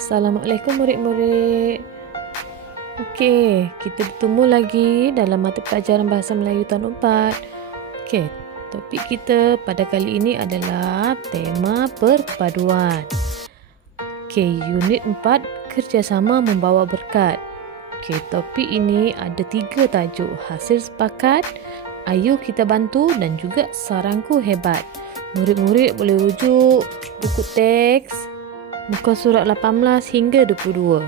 Assalamualaikum murid-murid. Okey, kita bertemu lagi dalam mata pelajaran Bahasa Melayu Tahun 4. Okey, topik kita pada kali ini adalah tema perpaduan. Okey, unit 4, kerjasama membawa berkat. Okey, topik ini ada 3 tajuk: hasil sepakat, ayuh kita bantu dan juga sarangku hebat. Murid-murid boleh rujuk buku teks muka surat 18 hingga 22.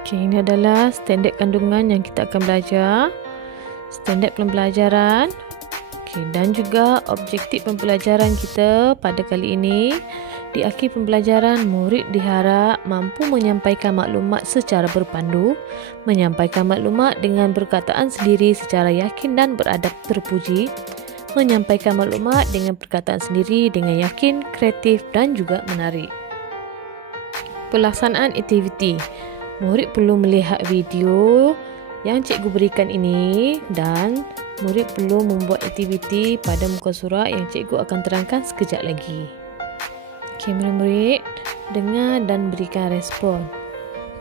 Okey, ini adalah standard kandungan yang kita akan belajar. Standard pembelajaran. Okey, dan juga objektif pembelajaran kita pada kali ini. Di akhir pembelajaran, murid diharap mampu menyampaikan maklumat secara berpandu, menyampaikan maklumat dengan perkataan sendiri secara yakin dan beradab terpuji, menyampaikan maklumat dengan perkataan sendiri dengan yakin, kreatif dan juga menarik. Pelaksanaan aktiviti. Murid perlu melihat video yang cikgu berikan ini dan murid perlu membuat aktiviti pada muka surat yang cikgu akan terangkan sekejap lagi. Okey, murid-murid, dengar dan berikan respon.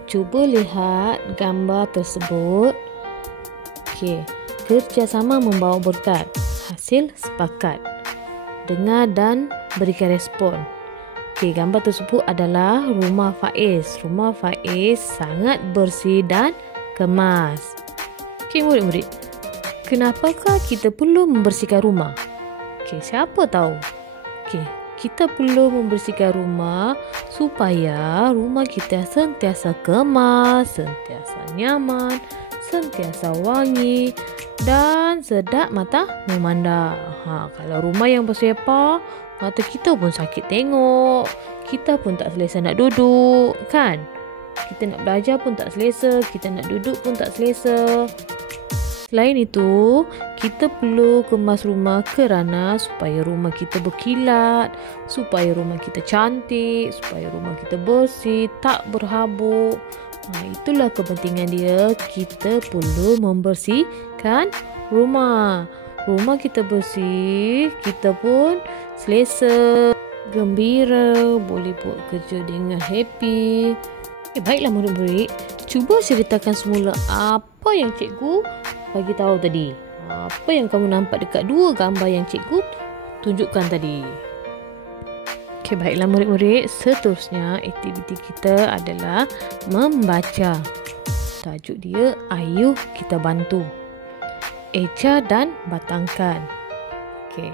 Cuba lihat gambar tersebut. Okey, kerjasama membawa berkat. Hasil sepakat. Dengar dan berikan respon. Okey, gambar tersebut adalah rumah Faiz. Rumah Faiz sangat bersih dan kemas. Okey, murid-murid, kenapakah kita perlu membersihkan rumah? Okey, siapa tahu? Okey, kita perlu membersihkan rumah supaya rumah kita sentiasa kemas, sentiasa nyaman, sentiasa wangi dan sedap mata memandang. Kalau rumah yang bersepah, mata kita pun sakit tengok. Kita pun tak selesa nak duduk, kan? Kita nak belajar pun tak selesa, kita nak duduk pun tak selesa. Selain itu, kita perlu kemas rumah kerana supaya rumah kita berkilat, supaya rumah kita cantik, supaya rumah kita bersih, tak berhabuk. Itulah kepentingan dia. Kita perlu membersihkan rumah. Rumah kita bersih, kita pun selesa, gembira, boleh buat kerja dengan happy. Baiklah murid-murid, cuba ceritakan semula apa yang cikgu bagi tahu tadi. Apa yang kamu nampak dekat 2 gambar yang cikgu tunjukkan tadi. Okey, baiklah murid-murid, seterusnya aktiviti kita adalah membaca. Tajuk dia ayuh kita bantu. Eja dan batangkan. Okey.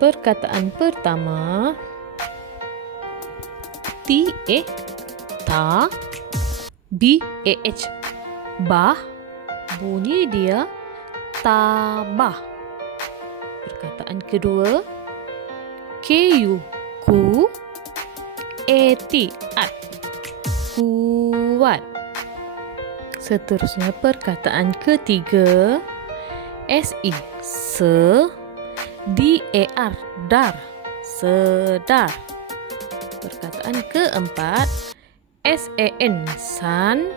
Perkataan pertama, ta, bah. Bah, bunyi dia tabah. Perkataan kedua, ku, at, kuat. Seterusnya perkataan ketiga, dar, sedar. Perkataan keempat, san,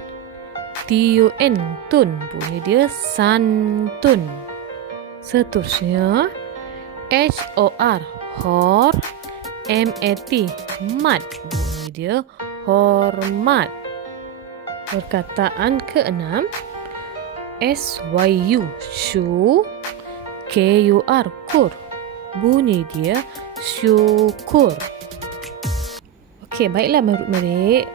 tun, bunyi dia santun. Seterusnya, hor, mat, bunyi dia hormat. Perkataan keenam, syu, kur, bunyi dia syukur. Okey, baiklah murid-murid.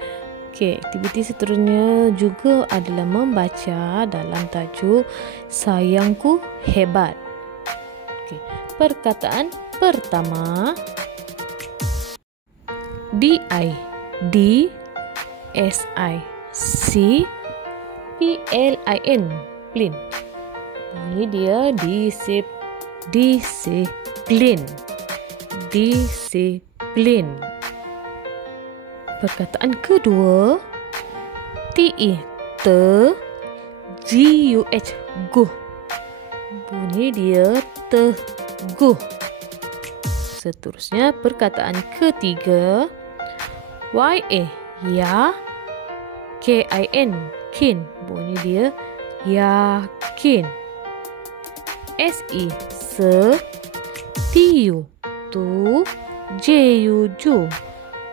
Okey, aktiviti seterusnya juga adalah membaca dalam tajuk sayangku hebat. Okey, perkataan pertama, di, plin. Bunyi dia disiplin. Perkataan kedua, guh. Bunyi dia teguh. Seterusnya perkataan ketiga, ya, kin. Bunyi dia yakin. Tu, ju.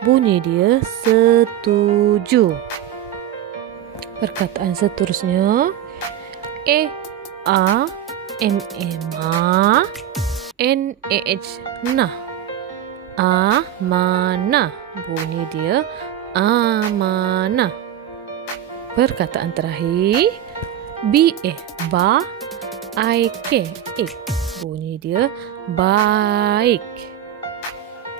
bunyi dia setuju. Perkataan seterusnya, a m e ma, n a h nah. Amanah, bunyi dia amanah. Perkataan terakhir, ba i k ik, bunyi dia baik.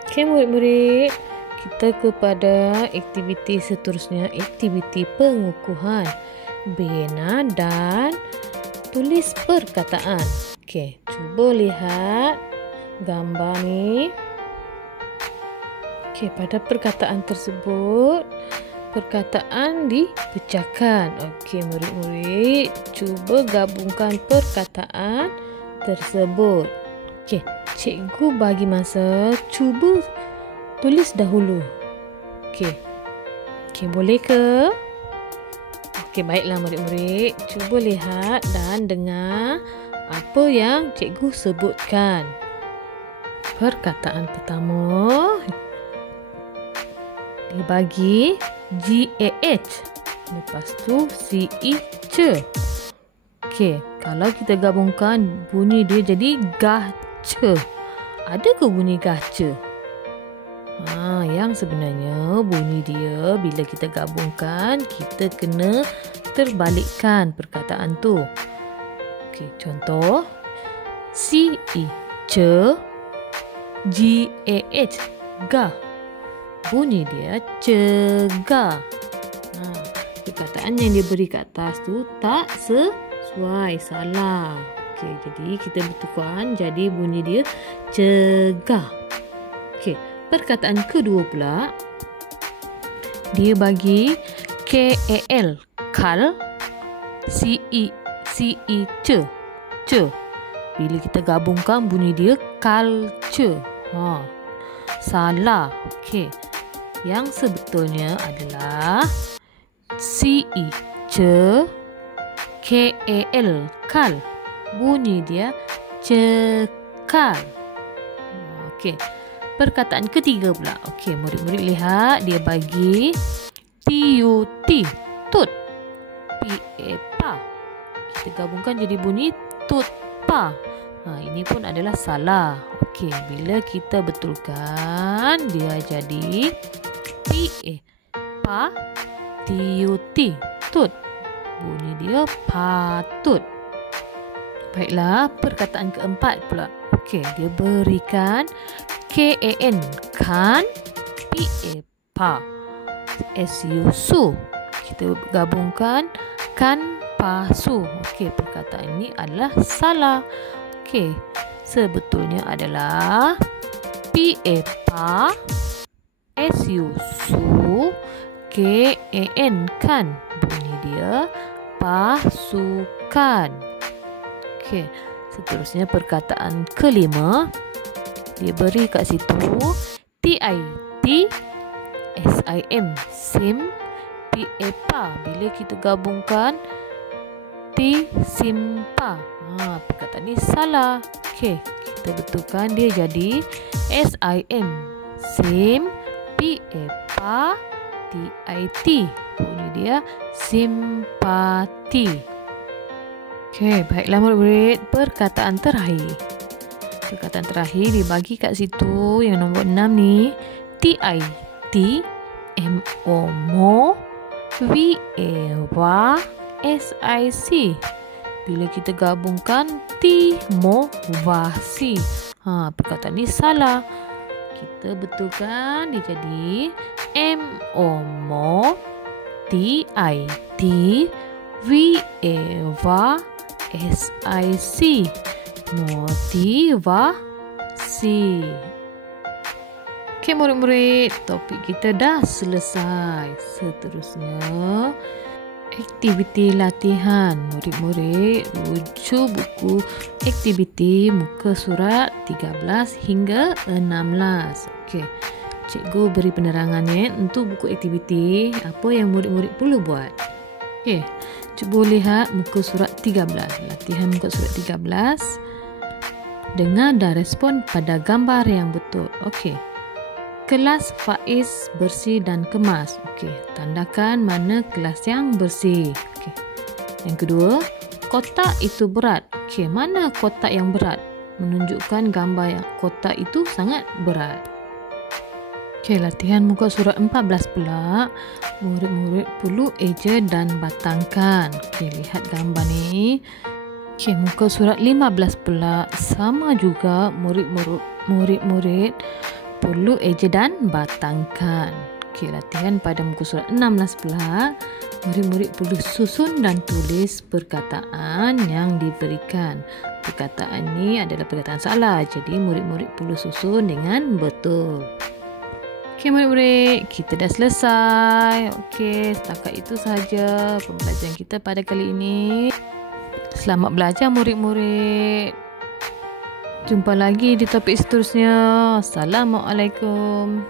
Okey murid-murid, kita kepada aktiviti seterusnya, aktiviti pengukuhan. Bina dan tulis perkataan. Okey, cuba lihat gambar ni. Okey, pada perkataan tersebut, perkataan dipecahkan. Okey, murid-murid, cuba gabungkan perkataan tersebut. Okey, cikgu bagi masa, cuba tulis dahulu. Okey. Okey, boleh ke? Okey, baiklah murid-murid, cuba lihat dan dengar apa yang cikgu sebutkan. Perkataan pertama dibagi GAH, lepas tu CE. Okey, kalau kita gabungkan bunyi dia jadi gaca. Ada ke bunyi gaca? Yang sebenarnya bunyi dia bila kita gabungkan, kita kena terbalikkan perkataan tu. Okey, contoh CE, GAH, ga. Bunyi dia cegah. Perkataan yang dia beri kat atas tu tak sesuai, salah. Okey, jadi kita betulkan jadi bunyi dia cegah. Okey, perkataan kedua pula, dia bagi KAL, kal, CE, ce. Bila kita gabungkan bunyi dia kalce. Salah. Okey, yang sebetulnya adalah CE, KAL, kal. Bunyi dia cekal. Okey, perkataan ketiga pula. Okey, murid-murid lihat, dia bagi TUT, tut, PA, kita gabungkan jadi bunyi tut pa. Ini pun adalah salah. Okey, bila kita betulkan, dia jadi PA, pa, TUT, tut. Bunyi dia patut. Baiklah, perkataan keempat pula. Okey, dia berikan KAN, kan, PA, pa, SU, su. Kita gabungkan kan, pasu. Okey, perkataan ini adalah salah. Okey, sebetulnya adalah PA, pa, SU, su, KAN, kan. Bunyi dia pasukan. Okey, seterusnya perkataan kelima, dia beri kat situ TIT, SIM, sim, PA, pa. Bila kita gabungkan simpa. Perkataan ni salah. Okey, kita betulkan dia jadi SIM, sim, PA, pa, TIT. Bunyi dia simpati. Okey, baiklah murid-murid, perkataan terakhir. Perkataan terakhir dibagi kat situ yang nombor 6 ni, TIT, MO, mo, VA, wa, SIC. Bila kita gabungkan timovasi. Perkataan ni salah. Kita betulkan dia jadi MO, mo, TIT, VA, wa, SIC. Motivasi. Okey murid-murid, topik kita dah selesai. Seterusnya, aktiviti latihan. Murid-murid rujuk buku aktiviti muka surat 13 hingga 16. Okey, cikgu beri penerangannya untuk buku aktiviti apa yang murid-murid perlu buat. Okey, cuba lihat muka surat 13. Latihan muka surat 13. Dengar dan respon pada gambar yang betul. Okey. Kelas Faiz bersih dan kemas. Okey, tandakan mana kelas yang bersih. Okey. Yang kedua, kotak itu berat. Okey, mana kotak yang berat? Menunjukkan gambar yang kotak itu sangat berat. Okey, latihan muka surat 14 pula. Murid-murid perlu eja dan batangkan. Okey, lihat gambar ni. Okey, muka surat 15 pula. Sama juga, murid-murid perlu eja dan batangkan. Okey, latihan pada muka surat 16 pula. Murid-murid perlu susun dan tulis perkataan yang diberikan. Perkataan ni adalah perkataan salah. Jadi, murid-murid perlu susun dengan betul. Okey, murid-murid, kita dah selesai. Okey, setakat itu sahaja pembelajaran kita pada kali ini. Selamat belajar, murid-murid. Jumpa lagi di topik seterusnya. Assalamualaikum.